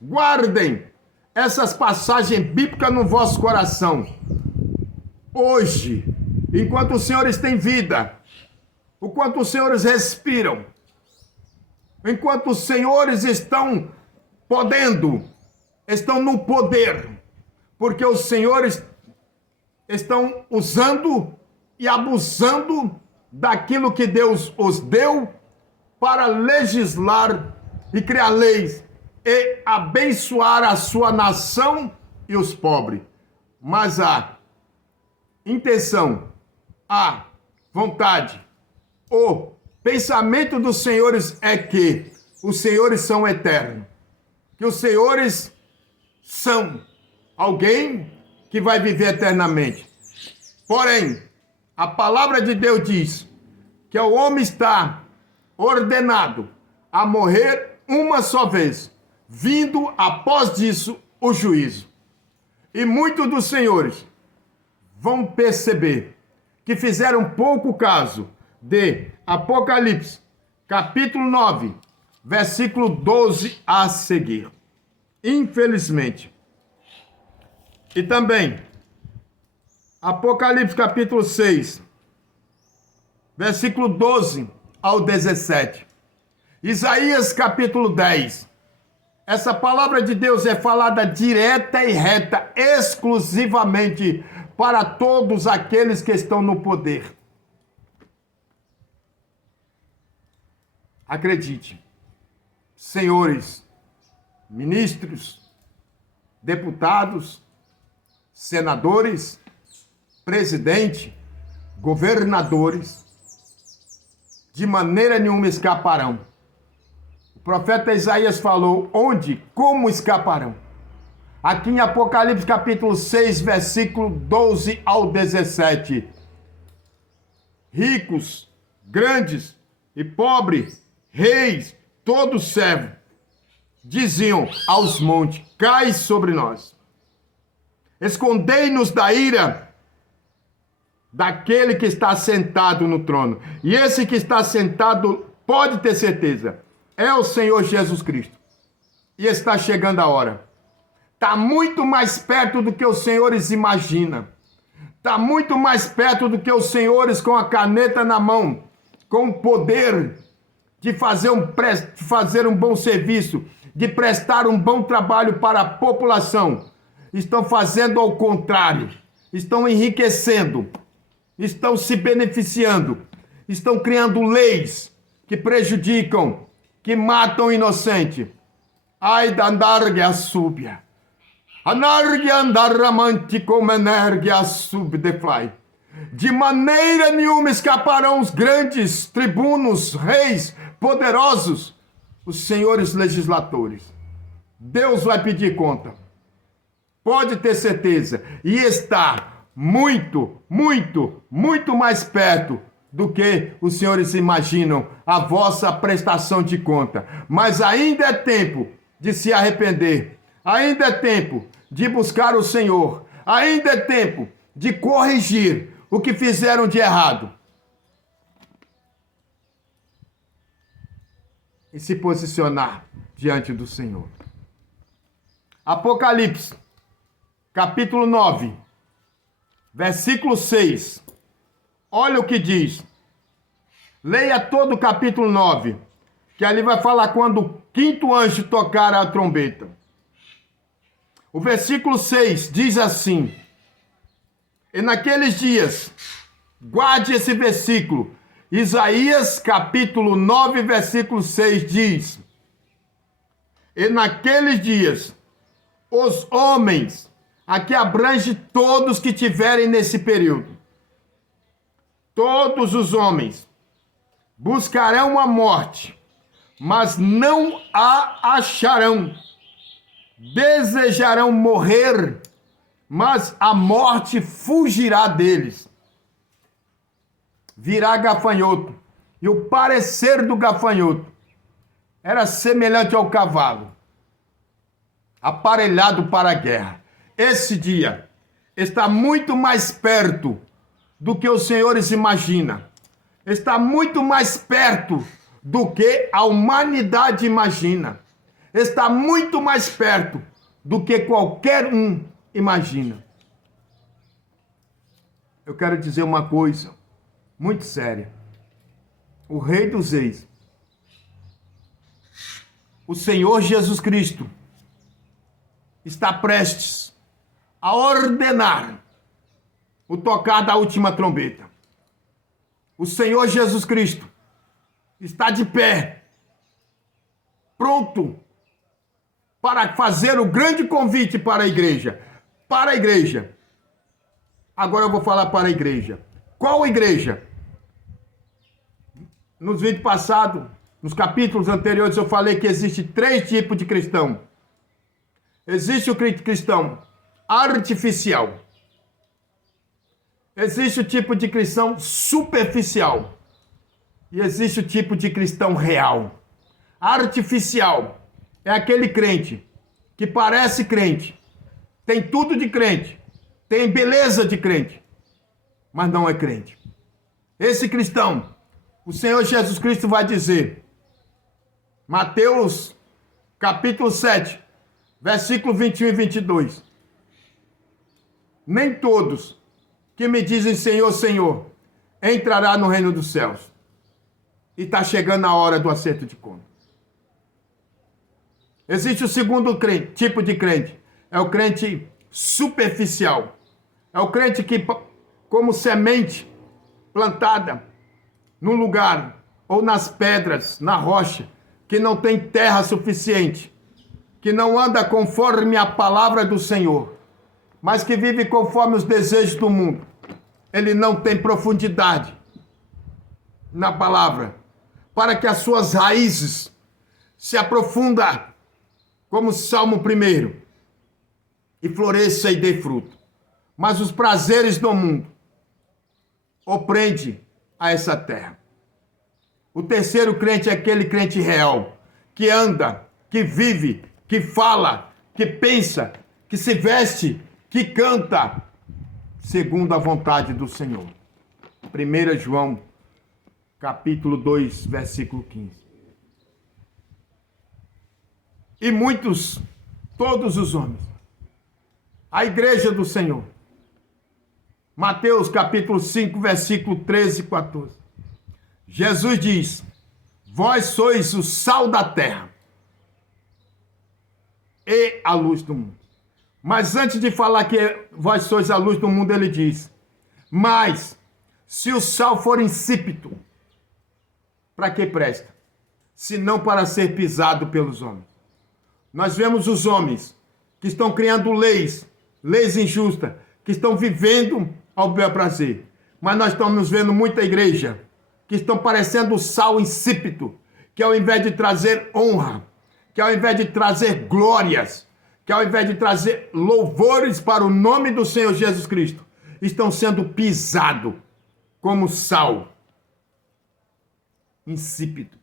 guardem essas passagens bíblicas no vosso coração. Hoje, enquanto os senhores têm vida, enquanto os senhores respiram, enquanto os senhores estão estão no poder, porque os senhores estão usando e abusando daquilo que Deus os deu para legislar e criar leis e abençoar a sua nação e os pobres. Mas a intenção, a vontade, o pensamento dos senhores é que os senhores são eternos, que os senhores são alguém que vai viver eternamente. Porém, a palavra de Deus diz que o homem está ordenado a morrer uma só vez, vindo após disso o juízo. E muitos dos senhores vão perceber que fizeram pouco caso de Apocalipse, capítulo 9, versículo 12 a seguir. Infelizmente. E também, Apocalipse, capítulo 6, versículo 12 ao 17. Isaías, capítulo 10. Essa palavra de Deus é falada direta e reta, exclusivamente para todos aqueles que estão no poder. Acredite, senhores, ministros, deputados, senadores, presidente, governadores, de maneira nenhuma escaparão. O profeta Isaías falou onde, como escaparão. Aqui em Apocalipse capítulo 6, versículo 12 ao 17. Ricos, grandes e pobres, reis, todos servos, diziam aos montes, cai sobre nós. Escondei-nos da ira daquele que está sentado no trono. E esse que está sentado, pode ter certeza, é o Senhor Jesus Cristo. E está chegando a hora. Está muito mais perto do que os senhores imaginam. Está muito mais perto do que os senhores com a caneta na mão, com o poder de fazer um bom serviço, de prestar um bom trabalho para a população. Estão fazendo ao contrário. Estão enriquecendo. Estão se beneficiando. Estão criando leis que prejudicam, que matam o inocente. Ai da andarga súbia. Anargia andaramante como energia subdeflai. De maneira nenhuma escaparão os grandes tribunos, reis, poderosos, os senhores legisladores. Deus vai pedir conta. Pode ter certeza. E está muito, muito, muito mais perto do que os senhores imaginam a vossa prestação de conta. Mas ainda é tempo de se arrepender. Ainda é tempo de buscar o Senhor. Ainda é tempo de corrigir o que fizeram de errado. E se posicionar diante do Senhor. Apocalipse, capítulo 9, versículo 6. Olha o que diz. Leia todo o capítulo 9, que ali vai falar quando o quinto anjo tocar a trombeta. O versículo 6 diz assim: e naqueles dias, guarde esse versículo, Isaías capítulo 9, versículo 6 diz: e naqueles dias, os homens, aqui abrange todos que tiverem nesse período, todos os homens buscarão a morte, mas não a acharão. Desejarão morrer, mas a morte fugirá deles. Virá gafanhoto, e o parecer do gafanhoto era semelhante ao cavalo, aparelhado para a guerra. Esse dia está muito mais perto do que os senhores imaginam. Está muito mais perto do que a humanidade imagina. está muito mais perto do que qualquer um imagina. Eu quero dizer uma coisa muito séria. O Rei dos Reis, o Senhor Jesus Cristo, está prestes a ordenar o tocar da última trombeta. O Senhor Jesus Cristo está de pé, pronto para fazer o grande convite para a igreja. Para a igreja. Agora eu vou falar para a igreja. Qual igreja? Nos vídeos passados, nos capítulos anteriores, eu falei que existe 3 tipos de cristão. Existe o cristão artificial. Existe o tipo de cristão superficial. E existe o tipo de cristão real. Artificial é aquele crente que parece crente, tem tudo de crente, tem beleza de crente, mas não é crente. Esse cristão, o Senhor Jesus Cristo vai dizer, Mateus capítulo 7, versículo 21 e 22. Nem todos que me dizem Senhor, Senhor, entrará no reino dos céus. E está chegando a hora do acerto de conta. Existe o segundo tipo de crente. É o crente superficial. É o crente que, como semente plantada num lugar ou nas pedras, na rocha, que não tem terra suficiente, que não anda conforme a palavra do Senhor, mas que vive conforme os desejos do mundo. Ele não tem profundidade na palavra, para que as suas raízes se aprofundem, como o Salmo 1, e floresça e dê fruto. Mas os prazeres do mundo o prende a essa terra. O terceiro crente é aquele crente real, que anda, que vive, que fala, que pensa, que se veste, que canta, segundo a vontade do Senhor. 1 João, capítulo 2, versículo 15. E muitos, todos os homens, a igreja do Senhor. Mateus, capítulo 5, versículo 13 e 14. Jesus diz, vós sois o sal da terra e a luz do mundo. Mas antes de falar que vós sois a luz do mundo, ele diz, mas se o sal for insípido, para que presta? Se não para ser pisado pelos homens. Nós vemos os homens que estão criando leis injustas, que estão vivendo ao bel prazer. Mas nós estamos vendo muita igreja que estão parecendo o sal insípido, que ao invés de trazer honra, que ao invés de trazer glórias, que ao invés de trazer louvores para o nome do Senhor Jesus Cristo, estão sendo pisados como sal insípido,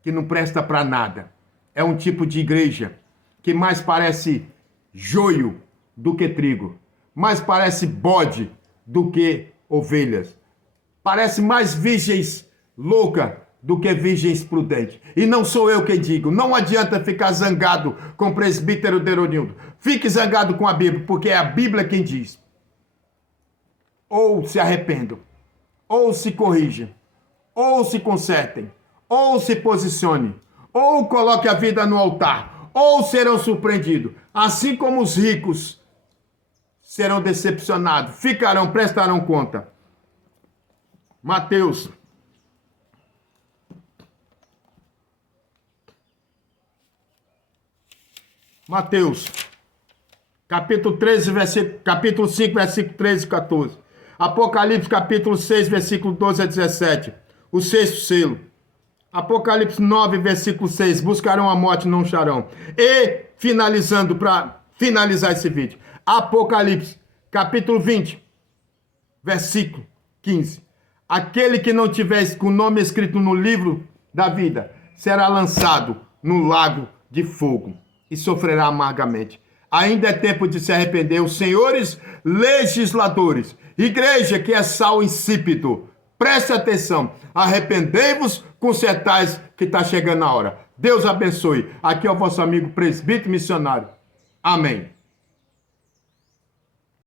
que não presta para nada. É um tipo de igreja que mais parece joio do que trigo, mais parece bode do que ovelhas. Parece mais virgens louca do que virgens prudentes. E não sou eu quem digo, não adianta ficar zangado com o presbítero Deronildo. Fique zangado com a Bíblia, porque é a Bíblia quem diz. Ou se arrependam, ou se corrijam, ou se consertem, ou se posicionem, ou coloque a vida no altar, ou serão surpreendidos, assim como os ricos serão decepcionados, prestarão conta. Mateus, capítulo 5, versículo 13 e 14. Apocalipse, capítulo 6, versículo 12 a 17. O sexto selo. Apocalipse 9, versículo 6. Buscarão a morte, não acharão. E, finalizando, para finalizar esse vídeo. Apocalipse, capítulo 20, versículo 15. Aquele que não tiver com o nome escrito no livro da vida será lançado no lago de fogo e sofrerá amargamente. Ainda é tempo de se arrepender, os senhores legisladores, igreja que é sal insípido, preste atenção, arrependei-vos, consertais que está chegando a hora. Deus abençoe. Aqui é o vosso amigo presbítero missionário. Amém.